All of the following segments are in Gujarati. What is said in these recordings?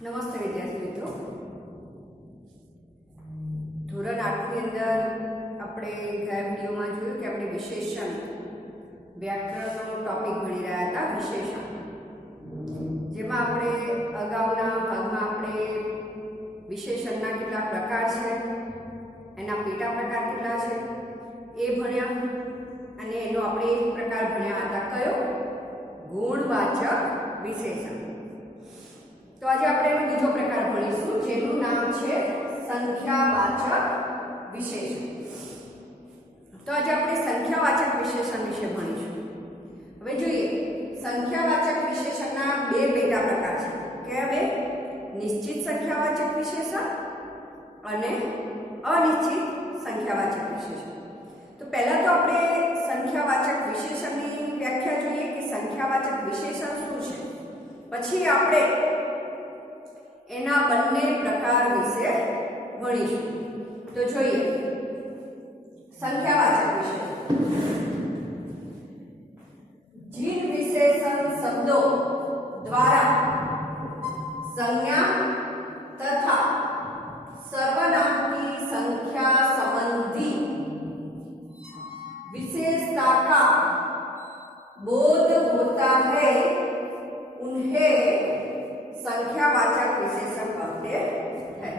નમસ્તે વિદ્યાર્થી મિત્રો, ધોરણ 8 ની અંદર આપણે ગયા વિડીયોમાં જોયું કે આપણે વિશેષણ વ્યાકરણનો ટોપિક ભણી રહ્યા હતા. વિશેષણ જેમાં આપણે અગાઉના ભાગમાં આપણે વિશેષણના કેટલા પ્રકાર છે, એના પેટા પ્રકાર કેટલા છે એ ભણ્યા, અને એનો આપણે એક પ્રકાર ભણ્યા હતા કયો? ગુણવાચક વિશેષણ. તો આજે આપણે એનો બીજો પ્રકાર ભણીશું જેનું નામ છે સંખ્યાવાચક વિશેષણ. તો આજે આપણે સંખ્યાવાચક વિશેષણ વિશે ભણીશું. હવે જોઈએ, સંખ્યાવાચક વિશેષણના બે પેટા પ્રકાર છે. કયા બે? નિશ્ચિત સંખ્યાવાચક વિશેષણ અને અનિશ્ચિત સંખ્યાવાચક વિશેષણ. તો પહેલા તો આપણે સંખ્યાવાચક વિશેષણની વ્યાખ્યા જોઈએ કે સંખ્યાવાચક વિશેષણ શું છે, પછી આપણે એના બંને પ્રકાર વિશે ભણીશું. તો જોઈએ, સંખ્યાવાચક વિશેષણ. જીન વિશેષણ શબ્દો દ્વારા સંજ્ઞા તથા सर्वनाम की संख्या संबंधी विशेषता का बोध होता है उन्हें संख्यावाचक विशेषण कहते हैं.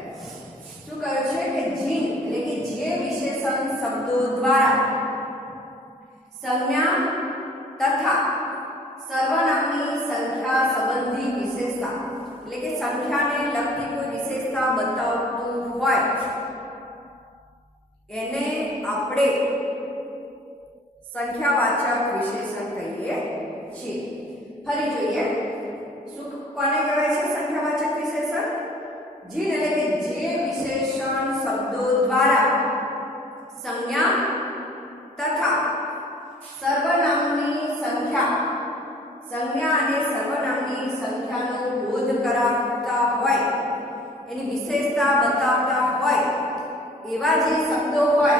શું કહ્યું છે કે જીન એટલે કે જે વિશેષણ શબ્દો દ્વારા સંજ્ઞા તથા સર્વનામની સંખ્યા સંબંધી વિશેષતા એટલે કે સંખ્યાને લગતી કોઈ વિશેષતા બતાવતું હોય એને આપણે સંખ્યાવાચક વિશેષણ કહીએ છીએ. ફરી જોઈએ, શું કોને કહેવાય છે સંખ્યાવાચક વિશેષણ? જીન એટલે કે જે વિશેષણ શબ્દો દ્વારા સંજ્ઞા તથા સર્વનામની સંજ્ઞા અને સર્વનામની સંખ્યાનો બોધ કરાવતા હોય, એની વિશેષતા બતાવતા હોય એવા જે શબ્દો હોય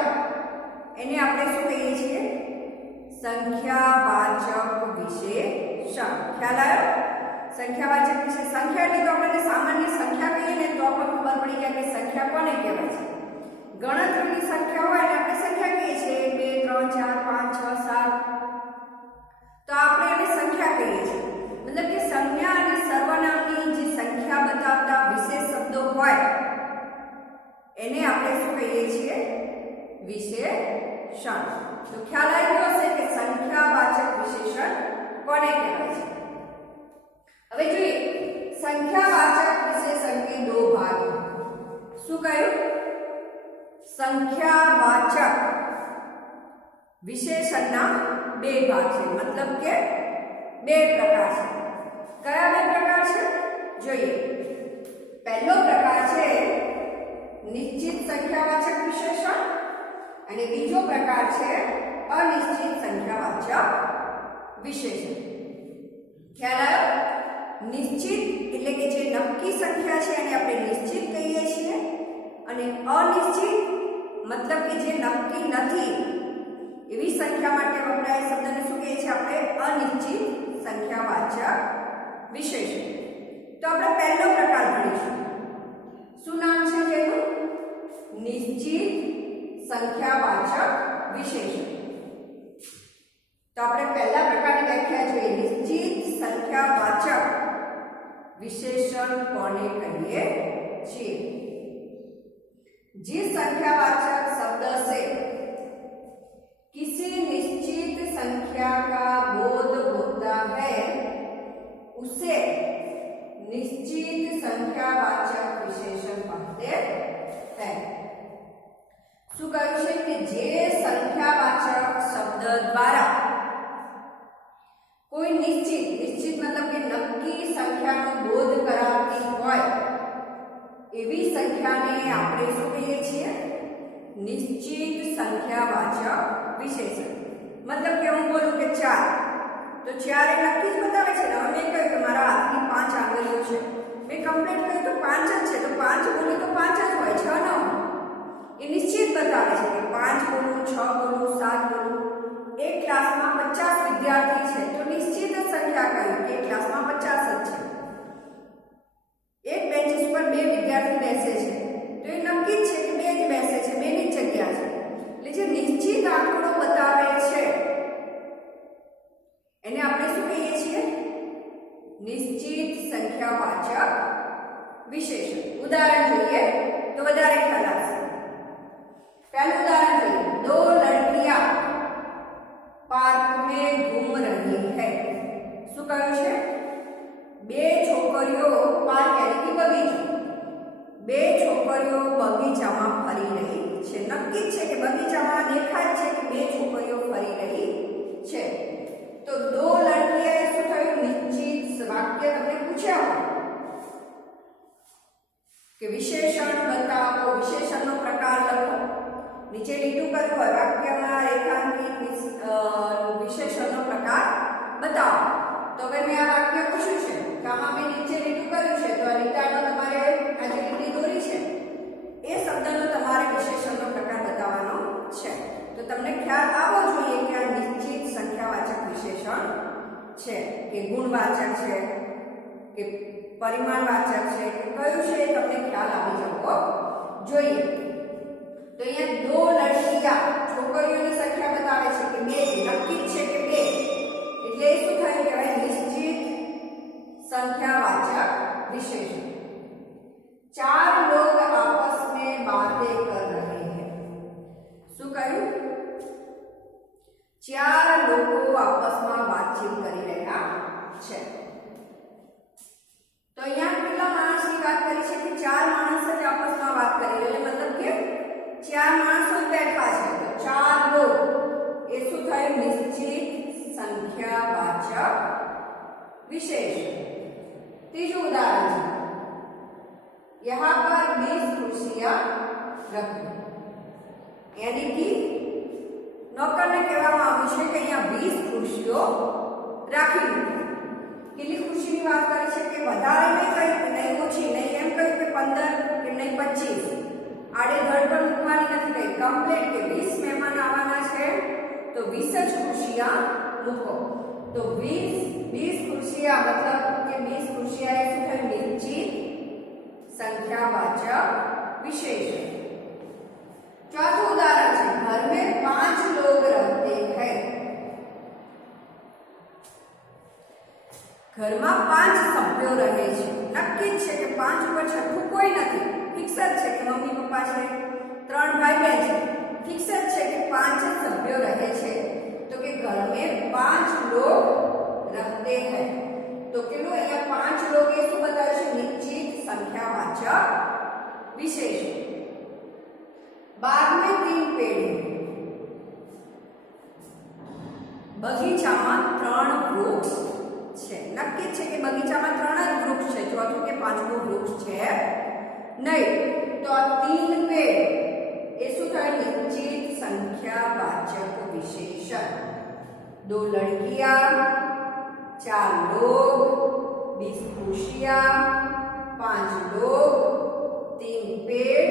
એને આપણે શું કહીએ છીએ? સંખ્યાવાચક વિશેષણ. ખ્યાલ આવ્યો? સંખ્યાવાચક વિશેષણ. સંખ્યા એટલે તો આપણે સામાન્ય સંખ્યા કહીએ ને તો પણ ખબર પડી જાય કે સંખ્યા કોને કહેવાય છે. ગણતરીની સંખ્યા હોય ને આપણે સંખ્યા કહીએ છીએ 2 3 4 5 6 7, તો આપણે એને સંખ્યા કહીએ છીએ. મતલબ કે સંજ્ઞા અને સર્વનામની જે સંખ્યા બતાવતા વિશેષ શબ્દો હોય એને આપણે શું કહીએ છીએ? વિશેષણ. તો ખ્યાલ આવ્યો હશે કે સંખ્યાવાચક વિશેષણ કોને કહેવાય છે. હવે જોઈએ, સંખ્યાવાચક વિશેષણ के दो भाग. શું કહ્યું? સંખ્યાવાચક વિશેષણના બે ભાગ છે, મતલબ કે બે પ્રકાર છે. કયા બે પ્રકાર છે? જોઈએ, પહેલો પ્રકાર છે નિશ્ચિત સંખ્યાવાચક વિશેષણ અને બીજો પ્રકાર છે અનિશ્ચિત સંખ્યાવાચક વિશેષણ. ખ્યાલ આવ્યો? નિશ્ચિત એટલે કે જે નક્કી સંખ્યા છે એને આપણે નિશ્ચિત કહીએ છીએ, અને અનિશ્ચિત મતલબ કે જે નક્કી નથી એવી સંખ્યા માટે વપરાય શબ્દને શું કહીએ છીએ આપણે? અનિશ્ચિત સંખ્યાવાચક વિશેષણ. તો આપણે પહેલો પ્રકાર ભણીશું. શું નામ છે તેનું? નિશ્ચિત સંખ્યાવાચક વિશેષણ. તો આપણે પહેલા પ્રકારની વ્યાખ્યા જોઈએ. નિશ્ચિત સંખ્યાવાચક विशेषण कोने कहिए છીએ? जिस संख्यावाचक शब्द से किसी निश्चित संख्या का बोध होता है उसे निश्चित संख्यावाचक विशेषण कहते हैं. શું કહ્યું છે કે જે સંખ્યાવાચક શબ્દ દ્વારા કોઈ નિશ્ચિત મતલબ કે નક્કી સંખ્યાનો બોધ કરાવતી હોય એવી સંખ્યાને આપણે શું કહીએ છીએ? નિશ્ચિત સંખ્યાવાચક વિશેષણ. મતલબ કે હું બોલું કે 4, તો 4 એ નક્કી જ બતાવે છે ને. હવે મેં કહ્યું કે મારા હાથની 5 આંગળીઓ છે, મેં કમ્પ્લીટ કર્યું તો 5 જ છે, તો 5 બોલું તો 5 જ હોય, 6 ન હોય. એ નિશ્ચિત બતાવે છે કે 5 બોલું, 6 બોલું, 7 બોલું. એક ક્લાસમાં 50 વિદ્યાર્થી છે તો નિશ્ચિત સંખ્યા કહ્યું કે ક્લાસમાં 50 જ છે. એક નિશ્ચિત સંખ્યાવાચક વિશેષણ. ઉદાહરણ જોઈએ તો વધારે ખ્યાલ આવશે. पहलू उदाहरण જોઈએ. दो लड़कियां पार्क में घूम रही है. શું કહ્યું છે? બે છોકરીઓ પાર્ક એટલે કે બગીચો. બે છોકરીઓ બગીચામાં ફરી રહી છે. નક્કી છે કે બગીચામાં દેખાય છે કે બે છોકરીઓ ફરી રહી છે. તો દો લડકીયા શું થયું? નિશ્ચિત વાક્ય તમને પૂછ્યા કે વિશેષણ બતાવો, વિશેષણનો પ્રકાર લખો. નીચે લીટું કર્યું હોય વાક્યમાં રેખાંકિત વિશેષણનો પ્રકાર બતાવો. તો હવે મેં આ વાક્ય પૂછ્યું છે કે આમાં મેં નીચે લીટું કર્યું છે, તો આ લીટાનો તમારે આ જે લીટી દોરી છે એ શબ્દનો તમારે વિશેષણનો પ્રકાર બતાવવાનો છે. તો તમને ખ્યાલ આવવો જોઈએ કે આ નિશ્ચિત સંખ્યાવાચક વિશેષણ છે કે ગુણવાચક છે કે પરિમાણવાચક છે કે કયું છે એ તમને ખ્યાલ આવી જવો જોઈએ. તો અહીંયા દો લડકીયા છોકરીઓની સંખ્યા બતાવે છે કે બે, નક્કી છે કે બે, એટલે એ શું થયું કહેવાય? નિશ્ચિત संख्यावाचक विशेषण. चार लोग आपस में बातें कर रहे हैं. શું કહ્યું? ચાર લોકો આપસમાં વાતચીત કરી રહ્યા છે. તો અહીંયા કેટલા માણસની વાત કરી છે કે ચાર માણસ જ આપસમાં વાત કરી રહ્યા, મતલબ કે ચાર માણસો બેઠા છે. તો ચાર લોગ એ શું થયું? નિશ્ચિત સંખ્યાવાચક विशेषण. तीसरा उदाहरण है, यहाँ पर 20 कुर्सियां रखी. यानी कि नौकर ने कहेवामां આવ્યું છે કે અહીંયા 20 ખુરશીઓ રાખી. કેટલી ખુરશીની વાત કરી છે કે વધારે નહીં કહી કે નહીં ઓછી, નહીં એમ કહ્યું કે 15 કે નહીં 25. આડેધડ પણ મૂકવાની નથી કહી, કમ્પ્લીટ કે 20 મહેમાન આવવાના છે તો 20 જ ખુરશીયા મૂકો. तो 20 कुर्सियां मतलब कि 20 कुर्सियां ऐसे है निश्चित संख्यावाचक विशेषण. चौथा उदाहरण है, घर में 5 लोग रहते हैं. घर में 5 सभ्यो रहे छे. नक्की छे कि 5 पर छठ्ठું કોઈ નથી. ફિક્સ જ છે કે મમ્મી પપ્પા છે, 3 ભાઈ બહેન છે. ફિક્સ જ છે કે 5 સભ્યો રહે છે. तो कि घर में 5 लोग रहते हैं. तो केलो यहाँ 5 लोग ये શું બતાવે છે? નિશ્ચિત સંખ્યાવાચક વિશેષણ. बाग में 3 पेड़ हैं. બગીચામાં 3 વૃક્ષ છે. નક્કી છે કે બગીચામાં 3 જ વૃક્ષ છે, ચોથું કે પાંચમું વૃક્ષ છે નહીં. તો આ 3 પેડ એ શું થાય? નિશ્ચિત संख्यावाचक विशेषण. 2 लड़कियां, 4 लोग, 20 कुर्सियां, 5 लोग, 3 पेड़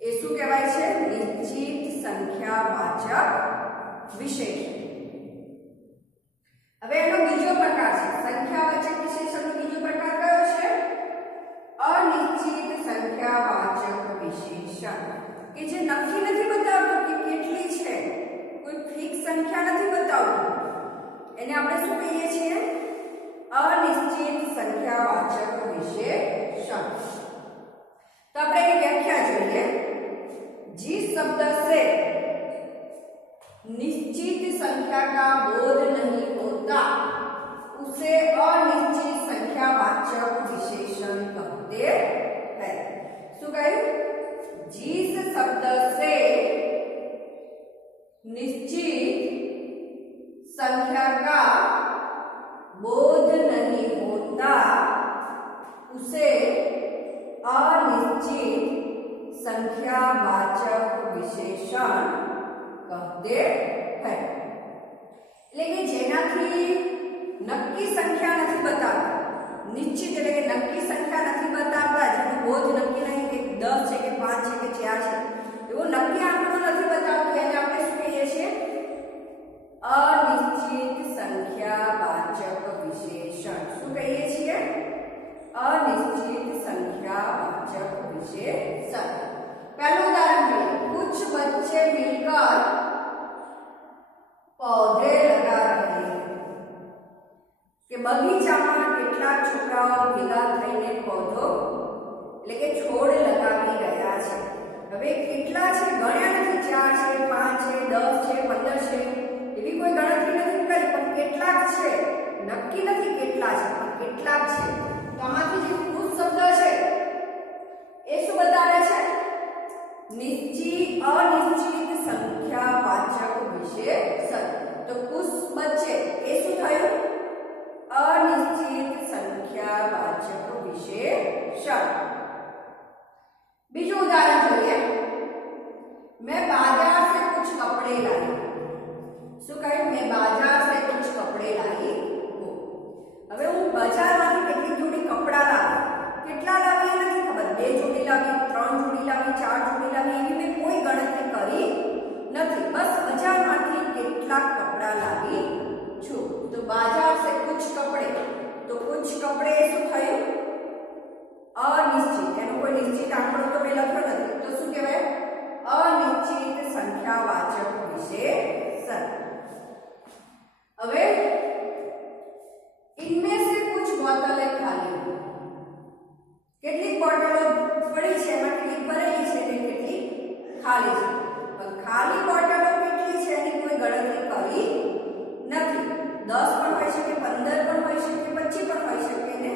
એ શું કહેવાય છે? નિશ્ચિત સંખ્યાવાચક વિશેષણ. હવે એનો બીજો પ્રકાર છે સંખ્યાવાચક વિશેષણનો બીજો પ્રકાર કયો છે? અનિશ્ચિત સંખ્યાવાચક વિશેષણ. કે જે નક્કી નથી બતાવતું કે કેટલી છે, કોઈ ફિક્સ સંખ્યા નથી બતાવતું, એને આપણે શું કહીએ છીએ? અનિશ્ચિત સંખ્યાવાચક विशेषण. तो આપણે એની વ્યાખ્યા જોઈએ. जिस शब्द से निश्चित संख्या का बोध नहीं होता उसे अनिश्चित संख्यावाचक विशेषण कहते हैं. શું કહ્યું? जिस शब्द से निश्चित संख्या का बोध नहीं होता उसे अनिश्चित संख्यावाचक विशेषण कहते हैं. એટલે કે જેનાથી નક્કી સંખ્યા નથી બતાવતા, નિશ્ચિત એટલે કે નક્કી સંખ્યા નથી બતાવતા, જેનો બોધ નક્કી નહીં કે 10 છે કે 5 છે કે 4 છે, એવો નક્કી આંકડો નથી બતાવતો, એને આપણે શું કહીએ છીએ? અનિશ્ચિત સંખ્યાવાચક વિશેષણ. શું કહીએ છીએ? अनिश्चित संख्यावाचक विशेषण. पहला उदाहरण है, कुछ बच्चे मिलकर पौधे लगा रहे हैं. कि બગીચામાં કેટલાક છોકરાઓ ભેગા થઈને પૌધો એટલે કે છોડ લગાવી રહ્યા છે. હવે કેટલા છે ગણ્યા નથી, 4 છે, 5 છે, 10 છે, 15 છે, એવી કોઈ ગણતરી નથી કરી, પણ કેટલાક છે, નક્કી નથી કેટલા છે, પણ કેટલાક છે. તો આમાંથી જે કુછ શબ્દ છે એ શું બતાવે છે? અનિશ્ચિત સંખ્યાવાચક વિશેષણ. તો કુછ બચ્ચે એ શું થયું? अनिश्चित संख्यावाचक विशेषण. बीजું उदाहरण જોઈએ. मैं बाजार से कुछ कपड़े लाई. શું કહ્યું? मैं बाजार से कुछ कपड़े लाई हूं. હવે હું બજારમાંથી કેટલી જોડી કપડા લાવી. કેટલા લાવી એ નથી ખબર. 2 જોડી લાવી, 3 જોડી લાવી, 4 જોડી લાવી, એવી મેં કોઈ ગણતરી કરી નથી. બસ બજારમાંથી કેટલા કપડા લાવી છું. तो बाजार से कुछ कपड़े, तो कुछ कपड़े શું થયું? અનિશ્ચિત. એનો કોઈ નિશ્ચિત આંકડો તો મેં લખ્યો નથી, તો શું કહેવાય? અનિશ્ચિત સંખ્યાવાચક વિશેષણ. હવે इनमें से कुछ बोतलें खाली. કેટલીક બોટલો પડી છે, એમાં કેટલી ભરેલી છે ને કેટલી ખાલી છે. પણ ખાલી બોટલો કેટલી છે એની કોઈ ગણતરી કરી નથી. 10 પણ હોઈ શકે, 15 પણ હોઈ શકે, 25 પણ હોઈ શકે ને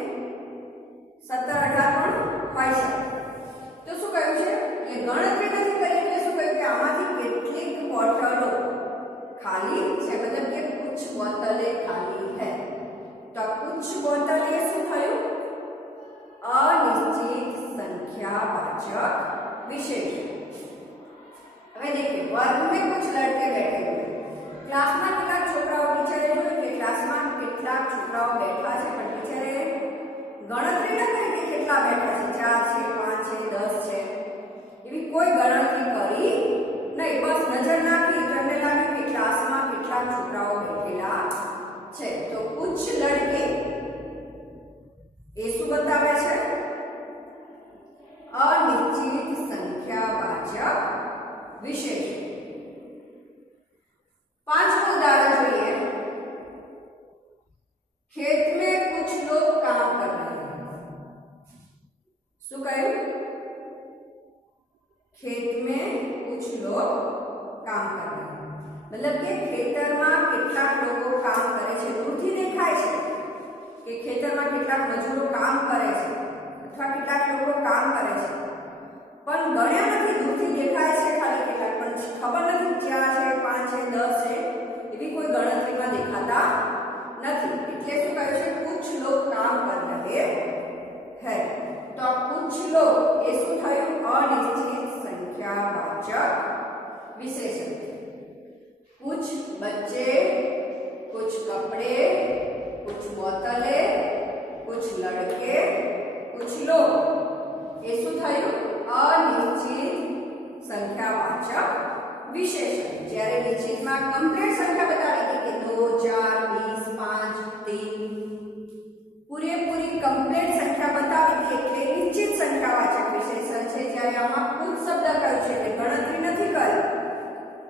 17 18 પણ હોઈ શકે. તો શું કહ્યું છે? કે ગણતરી નથી કરી એટલે શું કહ્યું કે આમાંથી કેટલીક બોટલો ખાલી છે, મતલબ કે कुछ बोतलें खाली है. तो कुछ बोतलें શું થયું? अनिश्चित संख्यावाचक विशेषण. હવે देखिए, वर्ग में कुछ लड़के बैठे हुए. ક્લાસમાં કેટલાક છોકરાઓ, ટીચરે જોયું કે ક્લાસમાં કેટલાક છોકરાઓ બેઠા છે, પણ ટીચરે ગણતરી ન કરી કે કેટલા બેઠા છે. 4 છે, 5 છે, 10 છે, એવી કોઈ ગણતરી કરી નહીં. બસ નજર નાખી તો એમને લાગ્યું કે ક્લાસમાં કેટલાક છોકરાઓ બેઠેલા છે. તો કુછ લડકે એ શું બતાવે છે? અનિશ્ચિત સંખ્યાવાચક વિશેષણ. पांचवा उदाहरण જોઈએ. खेत में कुछ लोग काम कर रहे हैं. શું કહ્યું? खेत में कुछ लोग काम कर रहे हैं. मतलब કે ખેતરમાં કેટલાક લોકો કામ કરે છે. દૂરથી દેખાય છે કે ખેતરમાં કેટલાક મજૂરો કામ કરે છે અથવા કેટલાક લોકો કામ કરે છે, પણ ગણ્યા નથી. દૂરથી દેખાય છે ખાલી કેટલાક, પણ ખબર નથી 4 છે, 5 છે, 10 છે, એવી કોઈ ગણતરીમાં દેખાતા નથી. એટલે શું કહે છે? कुछ लोग काम कर रहे हैं. तो कुछ लोग એ શું થયું? અનિશ્ચિત સંખ્યાવાચક विशेषण. कुछ बच्चे, कुछ कपड़े, कुछ बोतलें, कुछ लड़के, कुछ लोग એ શું થયું? અનિશ્ચિત સંખ્યાવાચક વિશેષણ. જ્યારે નિશ્ચિતમાં કમ્પ્લીટ સંખ્યા બતાવી હતી કે 2 4 20 5 3, પૂરેપૂરી કમ્પ્લીટ સંખ્યા બતાવી હતી એટલે નિશ્ચિત સંખ્યાવાચક વિશેષણ છે. જ્યારે આમાં કુછ શબ્દ કયો છે એટલે ગણતરી નથી કરી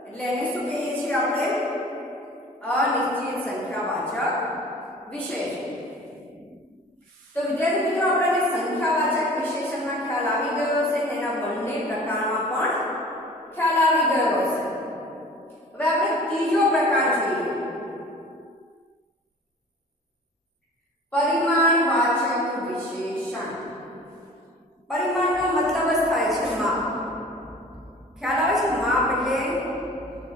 એટલે એને શું કહીએ છીએ આપણે? અનિશ્ચિત સંખ્યાવાચક વિશેષણ. તો વિદ્યાર્થી મિત્રો, આપણને સંખ્યાવાચક વિશેષણમાં ખ્યાલ આવી ગયો હશે, તેના બંને પ્રકારમાં પણ ખ્યાલ આવી ગયો હશે. હવે આપણે ત્રીજો પ્રકાર જોઈએ. પરિમાણવાચક વિશેષણ. પરિમાણનો મતલબ જ થાય છે માપ. ખ્યાલ આવે છે? માપ એટલે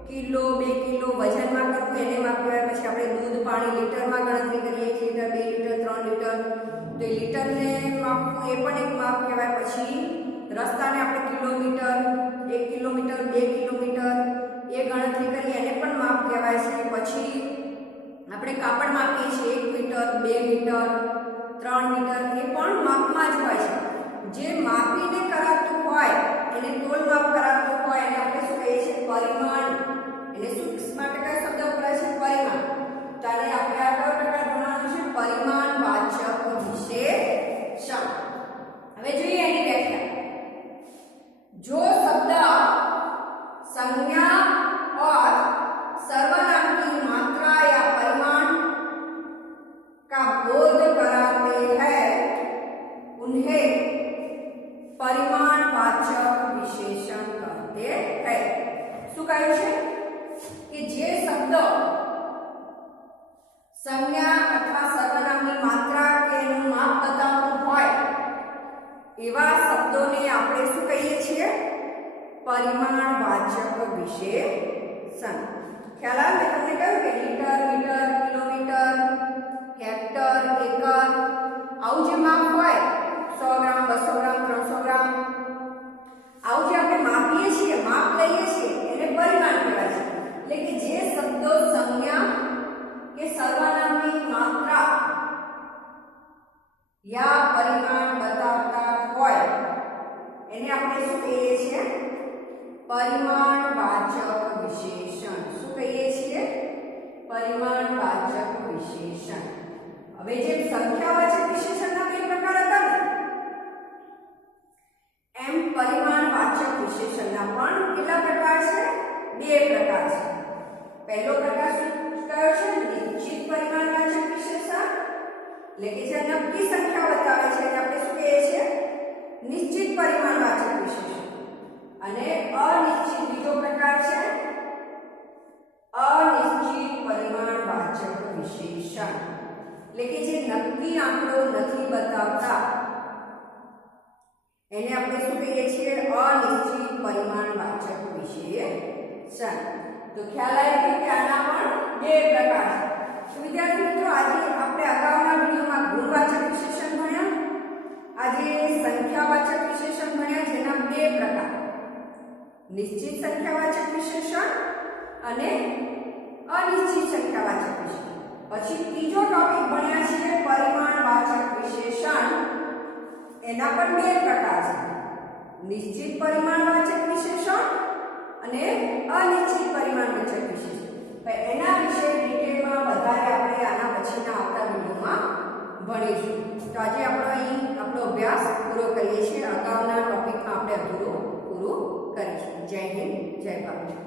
કિલો, 2 કિલો વજનમાં કરવું એને માપ કહેવાય. પછી આપણે દૂધ, પાણી લીટરમાં ગણતરી કરીએ, 1 લીટર, 2 લીટર, 3 લીટર, તો એ લીટરને માપવું એ પણ એક માપ કહેવાય. પછી રસ્તાને આપણે કિલોમીટર, 1 કિલોમીટર, 2 કિલોમીટર એ ગણતરી કરીએ એને પણ માપ કહેવાય છે. પછી આપણે કાપડ માપીએ છીએ 1 મીટર, 2 મીટર, 3 મીટર, એ પણ માપમાં જ હોય છે. જે માપીને કરાતું હોય એને તોલ માપ કરાતું હોય એને આપણે શું કહીએ છીએ? પરિમાણ. એને શું માટે કયો શબ્દ વપરાય છે? પરિમાણ. તો આને આપણે આ કયો પ્રકાર ભણવાનો છે? પરિમાણવાચક વિશેષણ. હવે જોઈએ એની વ્યાખ્યા. जो शब्द संज्ञा और सर्वनाम की मात्रा या परिमाण का વિશેષણ. ખ્યાલ આવે? મેં તમને કહ્યું કે litre, metre, kilometre, hectare, acre આવું જે માપ હોય 100 ગ્રામ, 200 ગ્રામ, 300 ગ્રામ આવું જે આપણે માપીએ છીએ, માપ લઈએ છીએ એને પરિમાણ કહેવાય છે. એટલે કે જે શબ્દો સંજ્ઞા કે સર્વનામની માત્રા યા પરિમાણ બતાવતા હોય એને આપણે શું કહીએ છીએ? પરિમાણવાચક વિશેષણ. શું કહીએ છીએ? પરિમાણવાચક વિશેષણ. હવે જે સંખ્યાવાચક વિશેષણના બે પ્રકાર હતા ને એમ પરિમાણવાચક વિશેષણના પણ કેટલા પ્રકાર છે? બે પ્રકાર છે. પહેલો પ્રકાર કયો છે? નિશ્ચિત પરિમાણવાચક વિશેષણ. એટલે કે જે નક્કી સંખ્યા બતાવે છે એને આપણે શું કહીએ છીએ? નિશ્ચિત પરિમાણવાચક વિશેષણ. અને અનિશ્ચિત બીજો પ્રકાર છે અનિશ્ચિત પરિમાણવાચક વિશેષણ. એટલે કે જે નક્કી આંકડો નથી બતાવતા એને આપણે શું કહીએ છીએ? અનિશ્ચિત પરિમાણવાચક વિશેષણ. તો ખ્યાલ આવ્યો કે આના પણ બે પ્રકાર છે. તો વિદ્યાર્થી મિત્રો આજે આપણે અગાઉના વિડિયોમાં ગુણવાચક વિશેષણ ભણ્યા, આજે સંખ્યાવાચક વિશેષણ ભણ્યા જેના બે પ્રકાર નિશ્ચિત સંખ્યાવાચક વિશેષણ અને અનિશ્ચિત સંખ્યાવાચક વિશેષણ. પછી ત્રીજો ટોપિક ભણ્યા છે પરિમાણવાચક વિશેષણ. એના પણ બે પ્રકાર છે નિશ્ચિત પરિમાણવાચક વિશેષણ અને અનિશ્ચિત પરિમાણવાચક વિશેષણ. એના વિશે ડિટેલમાં વધારે આપણે આના પછીના આવતા વિડિયોમાં ભણીશું. તો આજે આપણો અભ્યાસ પૂરો કરીએ છીએ. અગાઉના ટોપિકમાં આપણે પૂરું કરીશું. જય હિન્દ, જય ભારત.